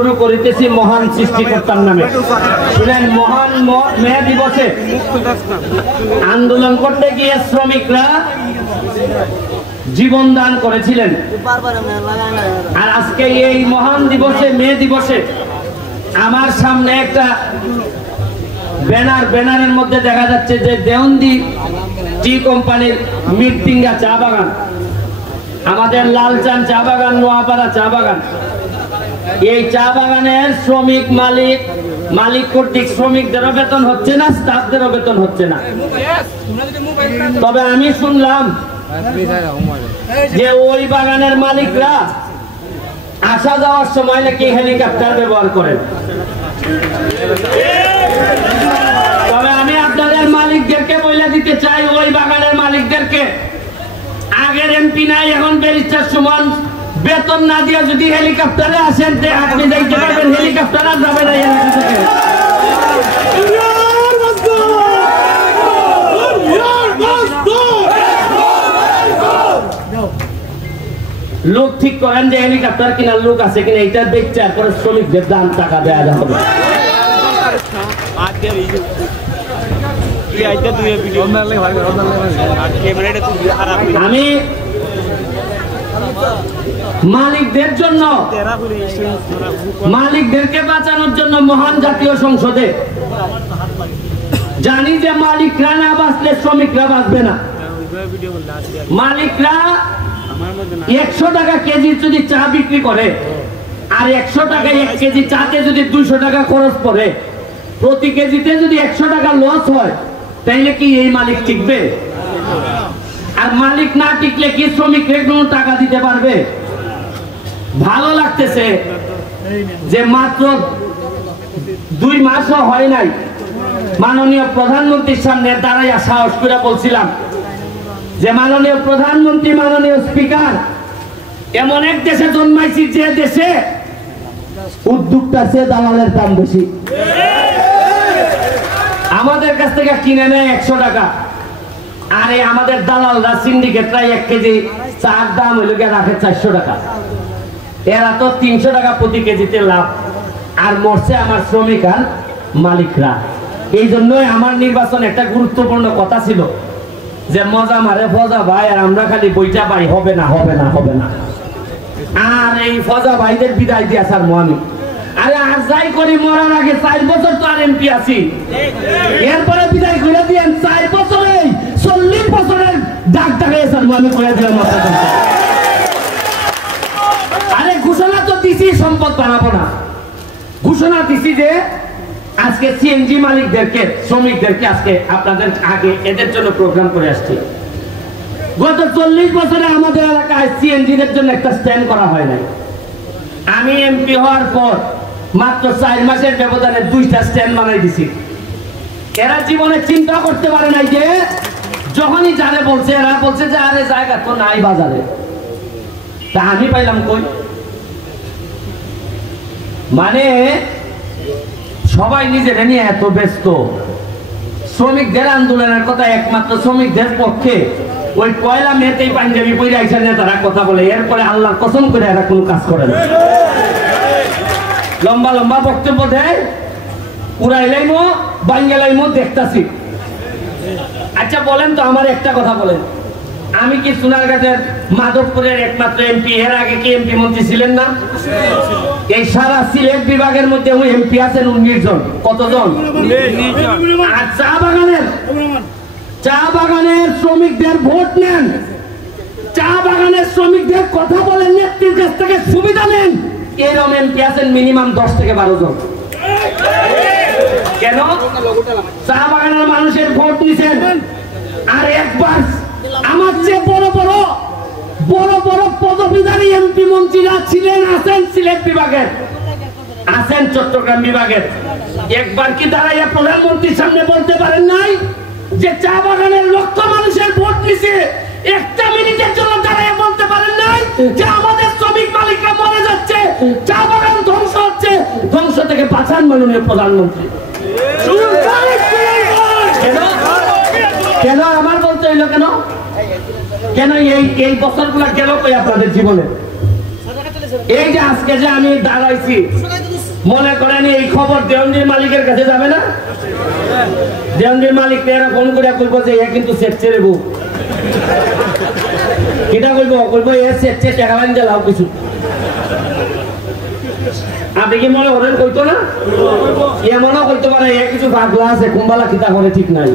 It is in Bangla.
শুরু করিতেছি মহান সৃষ্টিকর্তার নামে। শুনেন, মহান মে দিবসে আন্দোলন করতে গিয়ে শ্রমিকরা জীবন দান করেছিলেন। আর আজকে এই মহান দিবসে, মে দিবসে আমার সামনে একটা ব্যানারের মধ্যে দেখা যাচ্ছে যে দেওয়ানদি টি কোম্পানির মিরটিঙ্গা চা বাগান, আমাদের লালচান চা বাগান, নোয়াপাড়া চা বাগান, এই চা বাগানের শ্রমিক মালিক কর্তৃক শ্রমিকদেরও বেতন হচ্ছে না, স্টাফদেরও বেতন হচ্ছে না। তবে আমি শুনলাম যে ওই বাগানের মালিকরা আসা যাওয়ার সময় নাকি হেলিকপ্টার ব্যবহার করেন। তবে আমি আপনাদের মালিকদেরকে বলে দিতে চাই, ওই বাগানের মালিকদেরকে, আগের এমপি নাই, এখন ব্যারিস্টার সুমন, বেতন না দিয়ে যদি হেলিকপ্টারে আসেন আপনি যাইতে পারবেন, হেলিকপ্টার আর যাবে না। লোক ঠিক করেন যে হেলিকপ্টার কিনার লোক আছে কিনা, এটা দেখছে, পরে শ্রমিকদের দাম টাকা দেওয়া হবে। আমি মালিকদের জন্য, মালিকদেরকে বাঁচানোর জন্য মহান জাতীয় সংসদে জানি যে মালিকরা না বাঁচলে শ্রমিকরা বাঁচবে না। মালিকরা 100 টাকা কেজি যদি চা বিক্রি করে আর 100 টাকা 1 কেজি চাতে যদি 200 টাকা খরচ পড়ে, প্রতি কেজিতে যদি 100 টাকা লস হয়, তাইলে কি এই মালিক টিকবে? আর মালিক না টিকলে কি শ্রমিকরা কোনো টাকা দিতে পারবে? ভালো লাগতেছে যে মাত্র 2 মাসও হয় নাই, মাননীয় প্রধানমন্ত্রীর সামনে দাঁড়াইয়া সাহস করে বলছিলাম যে মাননীয় প্রধানমন্ত্রী, মাননীয় স্পিকার, এমন এক দেশে জন্মাইছি যে দেশে উদ্যোক্তা চেয়ে দালালের দাম বেশি। আমাদের কাছ থেকে কিনে নেয় 100 টাকা, আর আমাদের দালালরা, সিন্ডিকেটরা 1 কেজি চার দাম হইল গিয়ে রাখে 400 টাকা। এরা তো 300 টাকা প্রতি কেজিতে লাভ, আর মরছে আমার শ্রমিক আর মালিকরা। এই জন্যই আমার নির্বাচন একটা গুরুত্বপূর্ণ কথা ছিল যে মজা মারে ফজা ভাই, আর আমরা খালি বইটা পাই, হবে না হবে না হবে না। আর এই ফজা ভাইদের বিদায় দিয়ে আসার মনে, আরে আর যাই করি মরার আগে 4 বছর তো আর এমপি আছি, এরপরে বিদায় করে দিয়েন 4 বছরে 40 বছরের ডাক ডাকে আসার মনে করে দিলাম। আরে ঘোষণা তো দিছি সম্পদ বানাবো না, ঘোষণা দিছি যে আজকে সিএনজি মালিকদেরকে, শ্রমিকদেরকে আজকে আপনাদের আগে এদের জন্য প্রোগ্রাম করে আসছি। গত 40 বছরে আমাদের এলাকায় সিএনজিদের জন্য একটা স্ট্যান্ড করা হয় নাই। আমি এমপি হওয়ার পর মাত্র 4 মাসের ব্যবধানে 2টা স্ট্যান্ড বানাই দিছি। এরা জীবনে চিন্তা করতে পারে নাই যে যখনই জানে বলছে, এরা বলছে যে আরে জায়গা তো নাই বাজারে, তা আমি পাইলাম কই? মানে সবাই নিজের নিয়ে এত ব্যস্ত। শ্রমিকদের আন্দোলনের কথা একমাত্র শ্রমিকদের পক্ষে ওই 1 মেতেই পাঞ্জাবি পরে আইসা নেতারা কথা বলে, এরপরে আল্লাহর কসম করে এরা কোনো কাজ করে না। লম্বা লম্বা বক্তব্য দেয়, উড়াইলাইমো বাঙ্গালাইমো দেখতাছি। আচ্ছা বলেন তো, আমার একটা কথা বলেন, আমি কি সোনারগাঁয়ের মাধবপুরের একমাত্র এমপি? এর আগে কি এমপি মন্ত্রী ছিলেন না? এই সারা সিলেট বিভাগের মধ্যে এমপি আছেন 19 জন। কতজন? 19 জন। আর চা বাগানের শ্রমিকদের ভোট নেন, চা বাগানের শ্রমিকদের কথা বলেন, নেত্রীর কাছ থেকে সুবিধা নেন, এরকম এমপি আছেন মিনিমাম 10 থেকে 12 জন। কেন? চা বাগানের মানুষের ভোট নিছেন। আর একবার আমার চেয়ে বড় বড় পদবীধারী এমপি মন্ত্রীরা ছিলেন, আছেন সিলেট বিভাগের, আছেন চট্টগ্রাম বিভাগের। একবার কি দাঁড়াইয়া প্রধানমন্ত্রীর সামনে বলতে পারেন নাই যে চা বাগানের লক্ষ মানুষের ভোট নিছে? একটা মিনিটের জন্য দাঁড়াইয়া বলতে পারেন নাই যে আমাদের শ্রমিক মালিকরা মরে যাচ্ছে, চা বাগান ধ্বংস হচ্ছে, ধ্বংস থেকে বাঁচান মাননীয় প্রধানমন্ত্রী। কেন আমার বলতে হইল? কেন এই বছরগুলো গেল কই আপনাদের জীবনে? এই যে আজকে যে আমি দাঁড়াইছি, মনে করেন এই খবর দেওয়ানজির মালিকের কাছে যাবে না? দেওয়ানজির মালিক এরা ফোন করে কইবো যে এ কিন্তু সেট ছেড়ে বউ, কিটা কইবো এ সেট ছেড়ে টাকা লাইন দিলাও কিছু। আপনি কি মনে করেন কইতো না? এমনও কইতে পারে এ কিছু পাগলা আছে, কুম্বালা কিতা করে ঠিক নাই।